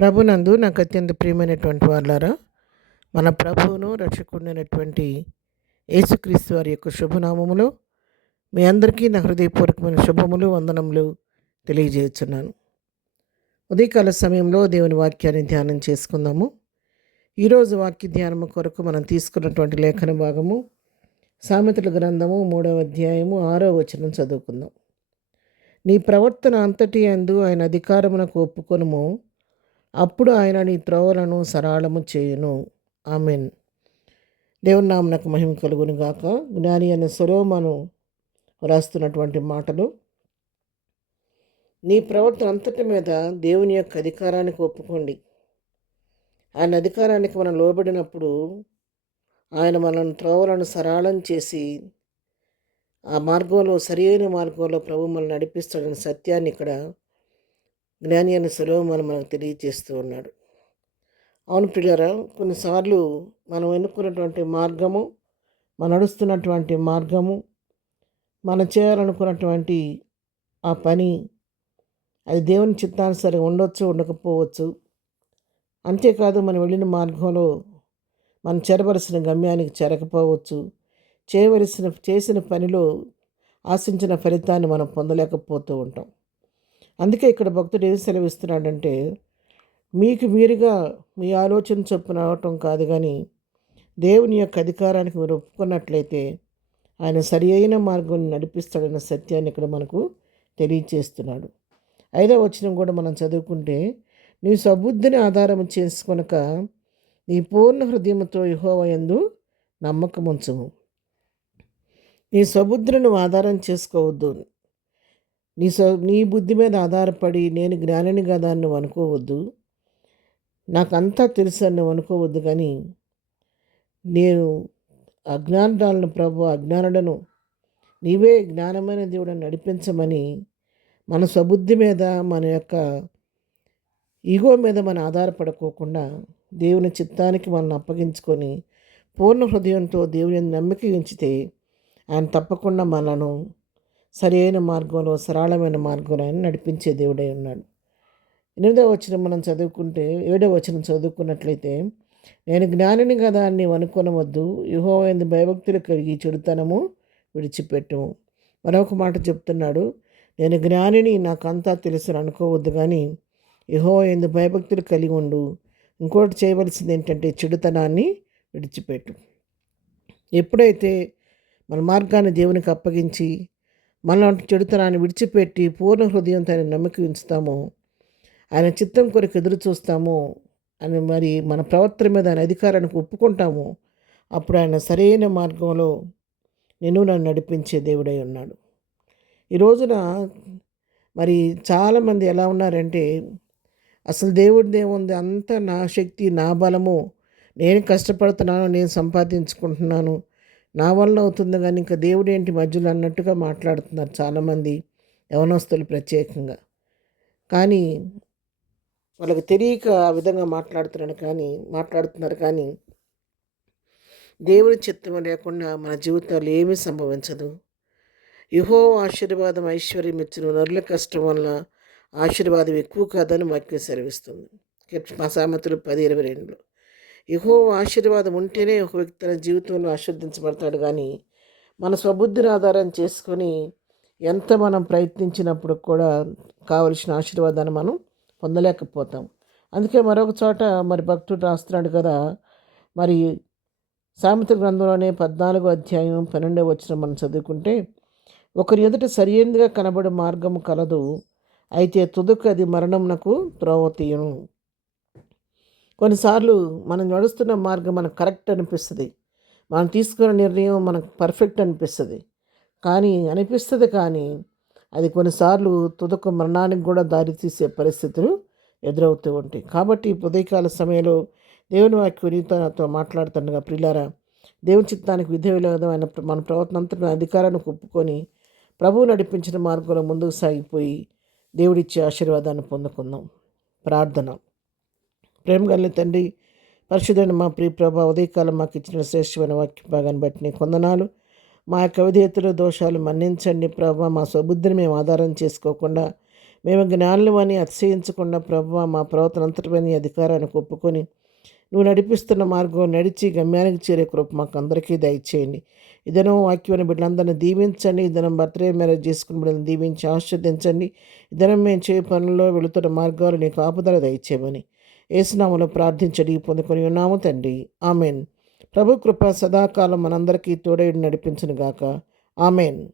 ప్రభునందు నాకు అత్యంత ప్రియమైనటువంటి వాళ్ళారా, మన ప్రభువును రక్షకుడైనటువంటి యేసుక్రీస్తు వారి యొక్క శుభనామములో మీ అందరికీ నా హృదయపూర్వకమైన శుభములు వందనములు తెలియజేస్తున్నాను. ఉదయకాల సమయంలో దేవుని వాక్యాన్ని ధ్యానం చేసుకుందాము. ఈరోజు వాక్య ధ్యానము కొరకు మనం తీసుకున్నటువంటి లేఖన భాగము సామెతల గ్రంథము 3వ అధ్యాయము 6వ వచనం చదువుకుందాం. నీ ప్రవర్తన అంతటి యందు ఆయన అధికారమునకు ఒప్పుకొనుము, అప్పుడు ఆయన నీ త్రోవలను సరళము చేయును. ఆమెన్. దేవుని నామమునకు మహిమ కలుగును గాక. జ్ఞాని అయిన సొలొమోను రాస్తున్నటువంటి మాటలు, నీ ప్రవర్తన అంతటి మీద దేవుని యొక్క అధికారానికి ఒప్పుకోండి. ఆయన అధికారానికి మనం లోబడినప్పుడు ఆయన మనల్ని త్రోవలను సరళం చేసి ఆ మార్గంలో సరైన మార్గంలో ప్రభు మనల్ని నడిపిస్తాడని సత్యాన్ని ఇక్కడ జ్ఞాని అయిన సొలొమోను మనకు తెలియజేస్తూ ఉన్నాడు. అవును ప్రియులారా, కొన్నిసార్లు మనం ఎన్నుకున్నటువంటి మార్గము, మనం నడుస్తున్నటువంటి మార్గము, మనం చేయాలనుకున్నటువంటి ఆ పని అది దేవుని చిత్తానుసారంగా ఉండొచ్చు, ఉండకపోవచ్చు. అంతేకాదు మనం వెళ్ళిన మార్గంలో మనం చేరవలసిన గమ్యానికి చేరకపోవచ్చు. చేసిన పనిలో ఆశించిన ఫలితాన్ని మనం పొందలేకపోతూ ఉంటాం. అందుకే ఇక్కడ భక్తుడు ఏం సెలవిస్తున్నాడంటే, మీకు మీరుగా మీ ఆలోచన చొప్పున అవటం కాదు, కానీ దేవుని యొక్క అధికారానికి మీరు ఒప్పుకున్నట్లయితే ఆయన సరి అయిన మార్గం నడిపిస్తాడన్న సత్యాన్ని ఇక్కడ మనకు తెలియచేస్తున్నాడు. 5వ వచనం కూడా మనం చదువుకుంటే, నీ సబుద్ధిని ఆధారం చేసుకొనక నీ పూర్ణ హృదయంతో యెహోవా యందు నమ్మకముంచుము. నీ సబుద్ధిని ఆధారం చేసుకోవద్దు. నీ బుద్ధి మీద ఆధారపడి నేను జ్ఞానిని కదా అని నువ్వు అనుకోవద్దు, నాకంతా తెలుసు అని నువ్వు అనుకోవద్దు. కానీ నేను అజ్ఞానురాలను ప్రభు, అజ్ఞానులను నీవే జ్ఞానమైన దేవుడని నడిపించమని మన స్వబుద్ధి మీద, మన యొక్క ఈగో మీద మనం ఆధారపడుకోకుండా దేవుని చిత్తానికి మనం అప్పగించుకొని పూర్ణ హృదయంతో దేవుని నమ్మిక ఉంచితే ఆయన తప్పకుండా మనను సరి అయిన మార్గంలో, సరళమైన మార్గంలో ఆయన నడిపించే దేవుడై ఉన్నాడు. 8వ వచనం మనం చదువుకుంటే, 7వ వచనం చదువుకున్నట్లయితే, నేను జ్ఞానిని కదా అని నీవు అనుకొనవద్దు, యెహోవా యందు భయభక్తులు కలిగి చెడుతనము విడిచిపెట్టుము. మరొక మాట చెప్తున్నాడు, నేను జ్ఞానిని, నాకంతా తెలుసు అని అనుకోవద్దు, కానీ యెహోవా యందు భయభక్తులు కలిగి ఉండు. ఇంకోటి చేయవలసింది ఏంటంటే చెడుతనాన్ని విడిచిపెట్టు. ఎప్పుడైతే మన మార్గాన్ని దేవునికి అప్పగించి మనలాంటి చెడుతనాన్ని విడిచిపెట్టి పూర్ణ హృదయంతో ఆయన నమ్మకం ఉంచుతామో, ఆయన చిత్తం కొరకు ఎదురు చూస్తామో అని, మరి మన ప్రవర్తన మీద ఆయన అధికారానికి ఒప్పుకుంటాము, అప్పుడు ఆయన సరైన మార్గంలో నన్ను నడిపించే దేవుడై ఉన్నాడు. ఈ రోజున మరి చాలామంది ఎలా ఉన్నారంటే, అసలు దేవుడిది ఏముంది, అంతా నా శక్తి, నా బలము, నేను కష్టపడుతున్నాను, నేను సంపాదించుకుంటున్నాను, నా వలన అవుతుంది, కానీ ఇంకా దేవుడు ఏంటి మధ్యలో అన్నట్టుగా మాట్లాడుతున్నారు చాలామంది యవనస్తులు ప్రత్యేకంగా. కానీ వాళ్ళకి తెలియక ఆ విధంగా మాట్లాడుతున్నారు. కానీ దేవుని చిత్తం లేకుండా మన జీవితాలు ఏమీ సంభవించదు. యెహోవా ఆశీర్వాదం ఐశ్వర్యం ఇచ్చును, నరుల కష్టం వలన ఆశీర్వాదం ఎక్కువ కాదని వాక్యం సెలవిస్తుంది. సామెతలు 10:22. యెహోవా ఆశీర్వాదం ఉంటేనే ఒక వ్యక్తి తన జీవితంలో ఆశీర్వదించబడతాడు. కానీ మన స్వబుద్ధిని ఆధారం చేసుకొని ఎంత మనం ప్రయత్నించినప్పుడు కూడా కావలసిన ఆశీర్వాదాన్ని మనం పొందలేకపోతాం. అందుకే మరొక చోట మరి భక్తుడు రాస్తున్నాడు కదా, మరి సామెతల గ్రంథంలోనే 14వ అధ్యాయం 12వ వచనం మనం చదువుకుంటే, ఒకరి ఎదుట సరియైనదిగా కనబడే మార్గము కలదు, అయితే తుదకు అది మరణమునకు త్రోవ తీయును. కొన్నిసార్లు మనం నడుస్తున్న మార్గం మనకు కరెక్ట్ అనిపిస్తుంది, మనం తీసుకున్న నిర్ణయం మనకు పర్ఫెక్ట్ అనిపిస్తుంది, కానీ అది కొన్నిసార్లు తుదకు మరణానికి కూడా దారితీసే పరిస్థితులు ఎదురవుతూ ఉంటాయి. కాబట్టి ఉదయకాల సమయంలో దేవుని వాక్యం నాతో మాట్లాడుతుండగా, ప్రియులారా, దేవుని చిత్తానికి విధేయులుగా మన ప్రవర్తన అంతటి అధికారాన్ని ఒప్పుకొని ప్రభువు నడిపించిన మార్గంలో ముందుకు సాగిపోయి దేవుడిచ్చే ఆశీర్వాదాన్ని పొందుకుందాం. ప్రార్థన. ప్రేమ కలిగిన తండ్రి, పరిశుద్ధుడైన మా ప్రియ ప్రభా, ఉదయకాలం మాకు ఇచ్చిన శ్రేష్టమైన వాక్య భాగాన్ని బట్టి నీకు వందనాలు. మా యొక్క విధేయతలు, దోషాలు మన్నించండి ప్రభా. మా స్వబుద్ధిని మేము ఆధారం చేసుకోకుండా మేము జ్ఞానులమని అతిశయించకుండా ప్రభువా మా ప్రవర్తన అంతటిపై నీ అధికారానికి ఒప్పుకొని నువ్వు నడిపిస్తున్న మార్గం నడిచి గమ్యానికి చేరే కృప మాకు అందరికీ దయచేయండి. ఈ దినం వాక్యమైన బిడ్డలందరినీ దీవించండి. ఈ దినం బర్త్డే మ్యారేజ్ చేసుకుని బిడ్డలను దీవించి ఆశీర్వదించండి. ఈ దినం మేము చేయ పనుల్లో వెళుతున్న మార్గాలు నీకు ఆపుదల దయచేయమని యేసునామములో ప్రార్థించడి పొందుకొని ఉన్నాము తండ్రి. ఆమెన్. ప్రభు కృప సదాకాలం మనందరికీ తోడేడు నడిపించును గాక. ఆమెన్.